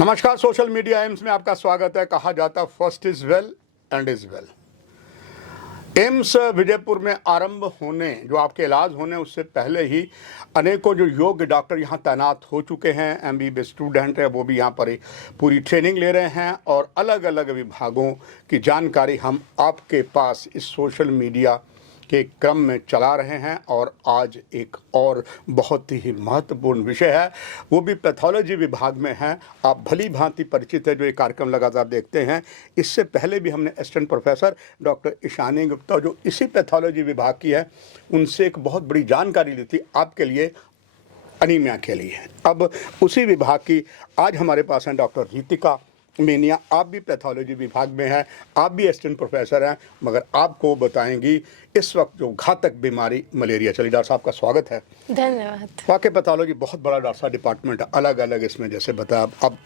नमस्कार, social media AIIMS में आपका स्वागत है। कहा जाता first is well and is well. AIIMS Vijaypur में आरंभ होने, जो आपके इलाज होने उससे पहले ही अनेकों जो योग्य डॉक्टर यहाँ तैनात हो चुके हैं। MBBS स्टूडेंट है, वो भी यहाँ पर पूरी ट्रेनिंग ले रहे हैं और अलग अलग विभागों की जानकारी हम आपके पास इस सोशल मीडिया के क्रम में चला रहे हैं। और आज एक और बहुत ही महत्वपूर्ण विषय है, वो भी पैथोलॉजी विभाग में है। आप भली भांति परिचित है, जो ये कार्यक्रम लगातार देखते हैं। इससे पहले भी हमने assistant professor doctor Ishani Gupta, जो इसी पैथोलॉजी विभाग की है, उनसे एक बहुत बड़ी जानकारी ली थी आपके लिए, अनीमिया के लिए। अब उसी विभाग की आज हमारे पास हैं डॉक्टर रितिका मेनिया। आप भी पैथोलॉजी विभाग में हैं, आप भी असिस्टेंट प्रोफेसर हैं, मगर आपको बताएंगी इस वक्त जो घातक बीमारी मलेरिया चली। डॉक्टर साहब का स्वागत है। धन्यवाद। वाकई पैथोलॉजी बहुत बड़ा डॉक्टर साहब डिपार्टमेंट है, अलग अलग इसमें जैसे बताया। अब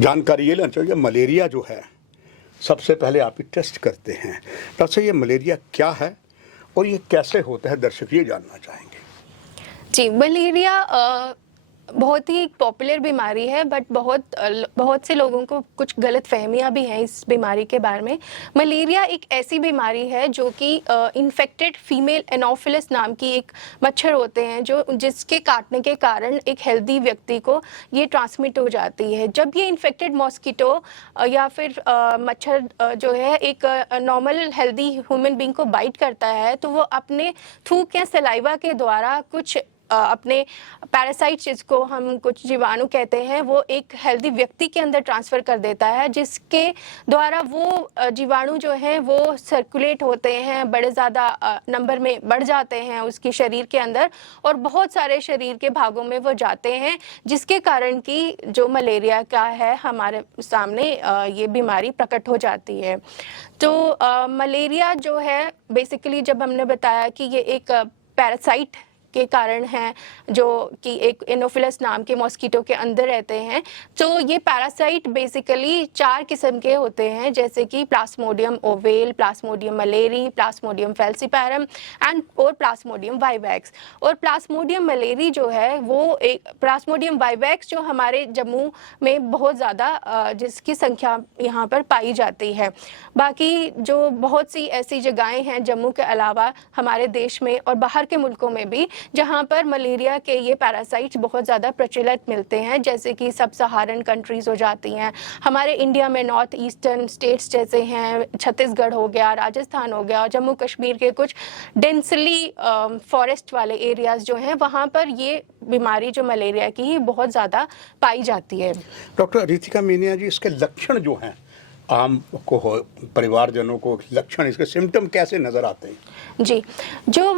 जानकारी ये लेना चाहिए, मलेरिया जो है सबसे पहले आप ही टेस्ट करते हैं। डॉक्टर साहब, ये मलेरिया क्या है और ये कैसे होता है, दर्शक ये जानना चाहेंगे। जी, मलेरिया बहुत ही पॉपुलर बीमारी है, बट बहुत से लोगों को कुछ गलत फहमियाँ भी हैं इस बीमारी के बारे में। मलेरिया एक ऐसी बीमारी है जो कि इन्फेक्टेड फीमेल एनोफिलस नाम की एक मच्छर होते हैं, जिसके काटने के कारण एक हेल्दी व्यक्ति को ये ट्रांसमिट हो जाती है। जब ये इन्फेक्टेड मॉस्किटो या फिर मच्छर जो है एक नॉर्मल हेल्दी ह्यूमन बींग को बाइट करता है, तो वो अपने थूक या सलाइवा के द्वारा कुछ अपने पैरासाइट, जिसको हम कुछ जीवाणु कहते हैं, वो एक हेल्दी व्यक्ति के अंदर ट्रांसफ़र कर देता है, जिसके द्वारा वो जीवाणु जो हैं वो सर्कुलेट होते हैं, बड़े ज़्यादा नंबर में बढ़ जाते हैं उसकी शरीर के अंदर और बहुत सारे शरीर के भागों में वो जाते हैं, जिसके कारण कि जो मलेरिया का है हमारे सामने ये बीमारी प्रकट हो जाती है। तो मलेरिया जो है बेसिकली, जब हमने बताया कि ये एक पैरासाइट के कारण है जो कि एक एनोफिलस नाम के मॉस्किटो के अंदर रहते हैं, तो ये पैरासाइट बेसिकली 4 किस्म के होते हैं, जैसे कि plasmodium ovale, plasmodium malariae, plasmodium falciparum और प्लाज्मोडियम वाइवैक्स। और प्लाज्मोडियम मलेरी जो है वो एक प्लाज्मोडियम वाइवैक्स जो हमारे जम्मू में बहुत ज़्यादा जिसकी संख्या यहाँ पर पाई जाती है। बाकी जो बहुत सी ऐसी जगहें हैं जम्मू के अलावा हमारे देश में और बाहर के मुल्कों में भी, जहां पर मलेरिया के ये पैरासाइट्स बहुत ज़्यादा प्रचलित मिलते हैं, जैसे कि सब सहारन कंट्रीज़ हो जाती हैं। हमारे इंडिया में नॉर्थ ईस्टर्न स्टेट्स जैसे हैं, छत्तीसगढ़ हो गया, राजस्थान हो गया, और जम्मू कश्मीर के कुछ डेंसली फॉरेस्ट वाले एरियाज़ जो हैं, वहाँ पर ये बीमारी जो मलेरिया की ही बहुत ज़्यादा पाई जाती है। डॉक्टर रितिका मेनिया जी, इसके लक्षण जो हैं आम को हो, परिवारजनों को लक्षण, इसके सिम्टम कैसे नज़र आते हैं? जी, जो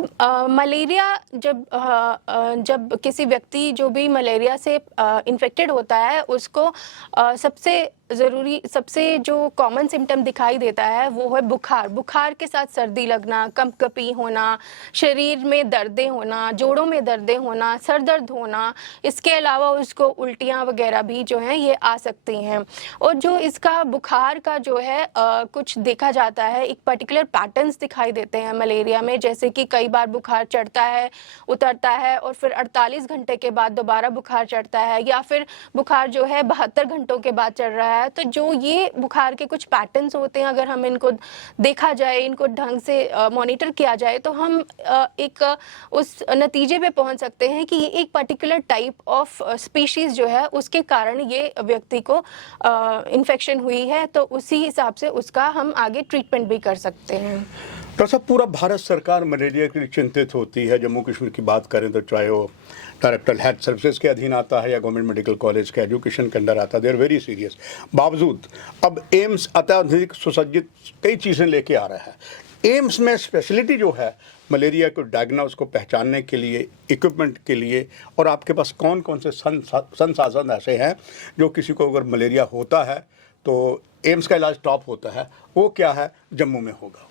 मलेरिया जब किसी व्यक्ति जो भी मलेरिया से इन्फेक्टेड होता है, उसको सबसे जो कॉमन सिम्टम दिखाई देता है वो है बुखार के साथ सर्दी लगना, कंपकपी होना, शरीर में दर्दें होना, जोड़ों में दर्दें होना, सर दर्द होना। इसके अलावा उसको उल्टियाँ वगैरह भी जो हैं ये आ सकती हैं। और जो इसका बुखार का जो है कुछ देखा जाता है, एक पर्टिकुलर पैटर्न्स दिखाई देते हैं मलेरिया में, जैसे कि कई बार बुखार चढ़ता है, उतरता है और फिर 48 घंटे के बाद दोबारा बुखार चढ़ता है, या फिर बुखार जो है 72 घंटों के बाद चढ़ रहा है। तो जो ये बुखार के कुछ पैटर्न्स होते हैं, अगर हम इनको देखा जाए, इनको ढंग से मॉनिटर किया जाए, तो हम एक उस नतीजे पे पहुंच सकते हैं कि ये एक पर्टिकुलर टाइप ऑफ स्पीशीज़ जो है उसके कारण ये व्यक्ति को इन्फेक्शन हुई है, तो उसी हिसाब से उसका हम आगे ट्रीटमेंट भी कर सकते हैं। डॉक्टर साहब, पूरा भारत सरकार मलेरिया के लिए चिंतित होती है। जम्मू कश्मीर की बात करें तो चाहे वो डायरेक्टर हेल्थ सर्विसेज के अधीन आता है या गवर्नमेंट मेडिकल कॉलेज के एजुकेशन के अंडर आता है, दे आर वेरी सीरियस। बावजूद अब एम्स अत्याधुनिक सुसज्जित कई चीज़ें लेके आ रहा है। एम्स में स्पेशलिटी जो है मलेरिया को डायग्नोस को पहचानने के लिए, इक्विपमेंट के लिए, और आपके पास कौन कौन से संसाधन ऐसे हैं जो किसी को अगर मलेरिया होता है तो एम्स का इलाज टॉप होता है, वो क्या है जम्मू में होगा?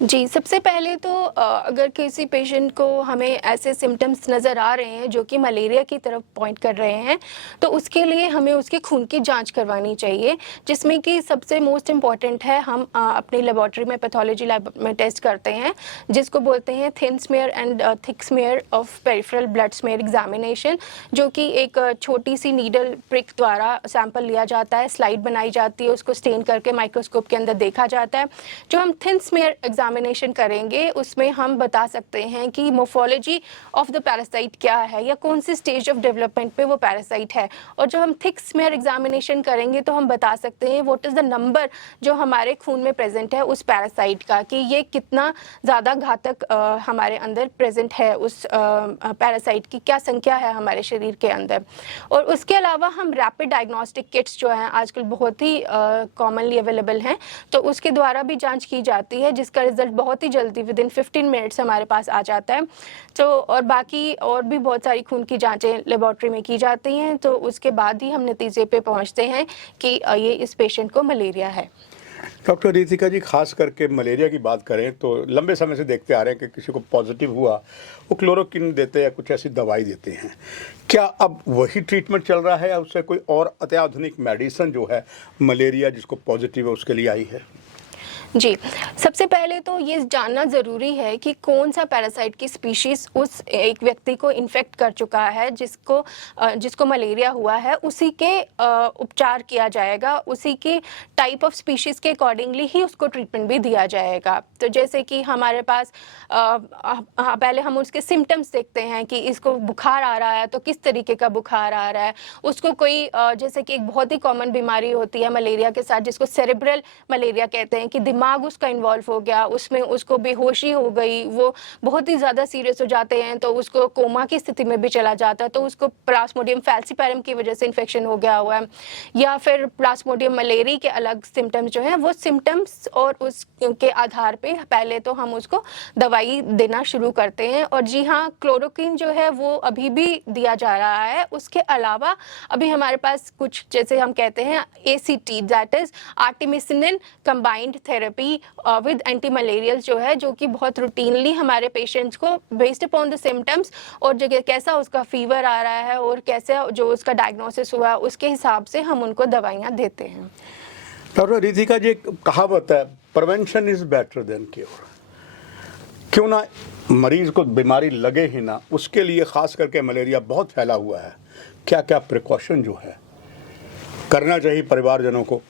जी, सबसे पहले तो अगर किसी पेशेंट को हमें ऐसे सिम्पटम्स नज़र आ रहे हैं जो कि मलेरिया की तरफ पॉइंट कर रहे हैं, तो उसके लिए हमें उसके खून की जांच करवानी चाहिए, जिसमें कि सबसे मोस्ट इम्पॉर्टेंट है हम अपनी लेबॉरेटरी में पैथोलॉजी लैब में टेस्ट करते हैं, जिसको बोलते हैं thin smear and thick smear of peripheral blood smear examination, जो कि एक छोटी सी नीडल प्रिक द्वारा सैंपल लिया जाता है, स्लाइड बनाई जाती है, उसको स्टेन करके माइक्रोस्कोप के अंदर देखा जाता है। जो हम थिन स्मीयर एग्जामिनेशन करेंगे उसमें हम बता सकते हैं कि मोर्फोलॉजी ऑफ द पैरासाइट क्या है या कौन सी स्टेज ऑफ डेवलपमेंट पे वो पैरासाइट है। और जब हम थिक स्मीयर एग्जामिनेशन करेंगे तो हम बता सकते हैं व्हाट इज़ द नंबर जो हमारे खून में प्रेजेंट है उस पैरासाइट का, कि ये कितना ज़्यादा घातक हमारे अंदर प्रेजेंट है, उस पैरासाइट की क्या संख्या है हमारे शरीर के अंदर। और उसके अलावा हम रैपिड डायग्नोस्टिक किट्स जो हैं आजकल बहुत ही कॉमनली अवेलेबल हैं, तो उसके द्वारा भी जांच की जाती है, जिसका रिजल्ट बहुत ही जल्दी विदिन 15 मिनट्स हमारे पास आ जाता है। तो और बाकी और भी बहुत सारी खून की जांचें लेबॉरेटरी में की जाती हैं, तो उसके बाद ही हम नतीजे पे पहुंचते हैं कि ये इस पेशेंट को मलेरिया है। डॉक्टर रितिका जी, खास करके मलेरिया की बात करें तो लंबे समय से देखते आ रहे हैं कि किसी को पॉजिटिव हुआ वो क्लोरोक्विन देते हैं या कुछ ऐसी दवाई देते हैं। क्या अब वही ट्रीटमेंट चल रहा है या उससे कोई और अत्याधुनिक मेडिसिन जो है मलेरिया जिसको पॉजिटिव है उसके लिए आई है? जी, सबसे पहले तो ये जानना ज़रूरी है कि कौन सा पैरासाइट की स्पीशीज़ उस एक व्यक्ति को इन्फेक्ट कर चुका है, जिसको मलेरिया हुआ है, उसी के उपचार किया जाएगा, उसी के टाइप ऑफ स्पीशीज़ के अकॉर्डिंगली ही उसको ट्रीटमेंट भी दिया जाएगा। तो जैसे कि हमारे पास पहले हम उसके सिम्टम्स देखते हैं कि इसको बुखार आ रहा है तो किस तरीके का बुखार आ रहा है। उसको कोई जैसे कि एक बहुत ही कॉमन बीमारी होती है मलेरिया के साथ, जिसको सेरेब्रल मलेरिया कहते हैं, कि दिमाग उसका इन्वॉल्व हो गया, उसमें उसको बेहोशी हो गई, वो बहुत ही ज़्यादा सीरियस हो जाते हैं, तो उसको कोमा की स्थिति में भी चला जाता है, तो उसको प्लाज्मोडियम फैल्सिपारम की वजह से इन्फेक्शन हो गया हुआ है। या फिर प्लाज्मोडियम मलेरी के अलग सिम्टम्स जो हैं, वो सिम्टम्स और उसके आधार पे पहले तो हम उसको दवाई देना शुरू करते हैं। और जी हाँ, क्लोरोक्विन जो है वो अभी भी दिया जा रहा है। उसके अलावा अभी हमारे पास कुछ, जैसे हम कहते हैं ACT, that is artemisinin combined therapy with anti malarial, जो है जो कि बहुत रूटीनली हमारे पेशेंट्स को बेस्ड अपॉन द सिम्टम्स और जगह कैसा उसका फीवर आ रहा है और कैसे जो उसका डायग्नोसिस हुआ उसके हिसाब से हम उनको दवाइयाँ देते हैं। डॉक्टर रितिका जी, एक कहावत है, prevention is better than cure. क्यों ना मरीज को बीमारी लगे ही ना, उसके लिए खास करके मलेरिया बहुत फैला हुआ है, क्या क्या प्रिकॉशन जो है करना चाहिए परिवारजनों को,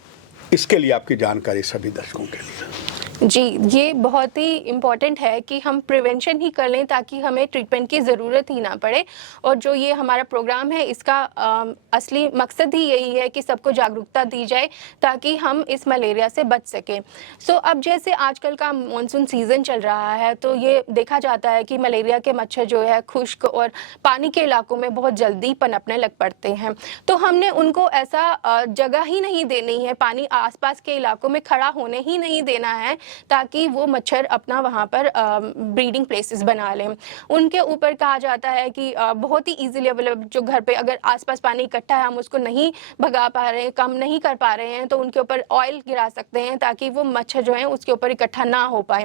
इसके लिए आपकी जानकारी सभी दर्शकों के लिए। जी, ये बहुत ही इम्पॉर्टेंट है कि हम प्रिवेंशन ही कर लें ताकि हमें ट्रीटमेंट की ज़रूरत ही ना पड़े। और जो ये हमारा प्रोग्राम है इसका असली मकसद ही यही है कि सबको जागरूकता दी जाए ताकि हम इस मलेरिया से बच सकें। अब जैसे आजकल का मॉनसून सीज़न चल रहा है, तो ये देखा जाता है कि मलेरिया के मच्छर जो है खुश्क और पानी के इलाकों में बहुत जल्दी पनपने लग पड़ते हैं। तो हमने उनको ऐसा जगह ही नहीं देनी है, पानी आसपास के इलाकों में खड़ा होने ही नहीं देना है ताकि वो मच्छर अपना वहाँ पर ब्रीडिंग प्लेसेस बना लें। उनके ऊपर कहा जाता है कि बहुत ही इजीली अवेलेबल, जो घर पे अगर आसपास पानी इकट्ठा है, हम उसको नहीं भगा पा रहे हैं, कम नहीं कर पा रहे हैं, तो उनके ऊपर ऑयल गिरा सकते हैं ताकि वो मच्छर जो है उसके ऊपर इकट्ठा ना हो पाए।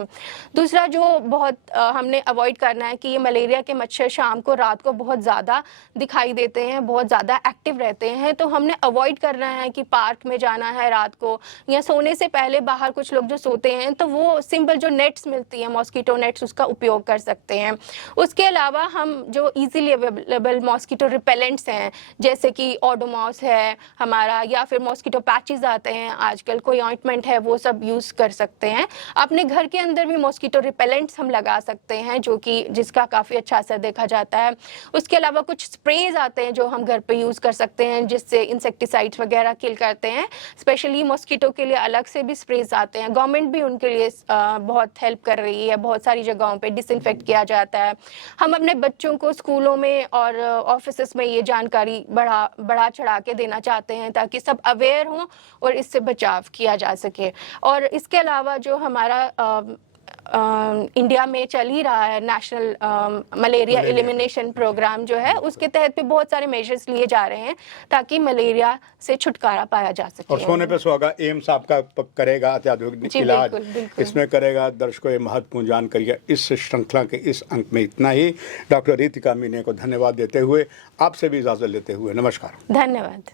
दूसरा जो बहुत हमने अवॉइड करना है कि ये मलेरिया के मच्छर शाम को, रात को बहुत ज़्यादा दिखाई देते हैं, बहुत ज़्यादा एक्टिव रहते हैं, तो हमने अवॉइड करना है कि पार्क में जाना है रात को, या सोने से पहले बाहर कुछ लोग जो सोते हैं तो वो सिंपल जो नेट्स मिलती हैं, मॉस्किटो नेट्स, उसका उपयोग कर सकते हैं। उसके अलावा हम जो इजीली अवेलेबल मॉस्किटो रिपेलेंट्स हैं, जैसे कि ओडोमॉस है हमारा, या फिर मॉस्किटो पैचेस आते हैं आजकल, कोई ऑइंटमेंट है, वो सब यूज़ कर सकते हैं। अपने घर के अंदर भी मॉस्किटो रिपेलेंट्स हम लगा सकते हैं, जो कि जिसका काफ़ी अच्छा असर देखा जाता है। उसके अलावा कुछ स्प्रेज आते हैं जो हम घर पे यूज़ कर सकते हैं, जिससे इंसेक्टिसाइड्स वगैरह किल करते हैं। स्पेशली मॉस्किटो के लिए अलग से भी स्प्रेज आते हैं, गवर्नमेंट भी उनके लिए बहुत हेल्प कर रही है, बहुत सारी जगहों पे डिसइंफेक्ट किया जाता है। हम अपने बच्चों को स्कूलों में और ऑफिसेस में ये जानकारी बढ़ा चढ़ा के देना चाहते हैं ताकि सब अवेयर हों और इससे बचाव किया जा सके। और इसके अलावा जो हमारा इंडिया में चल ही रहा है नेशनल मलेरिया एलिमिनेशन प्रोग्राम जो है, उसके तहत भी बहुत सारे मेजर्स लिए जा रहे हैं ताकि मलेरिया से छुटकारा पाया जा सके। और सोने पे सुहागा एम्स आपका करेगा अत्याधुनिक जी, इलाज, बिल्कुल, बिल्कुल। इसमें करेगा। दर्शकों, ये महत्वपूर्ण जानकारी इस श्रृंखला के इस अंक में इतना ही। डॉक्टर रितिका मीणे को धन्यवाद देते हुए आपसे भी इजाजत लेते हुए नमस्कार। धन्यवाद।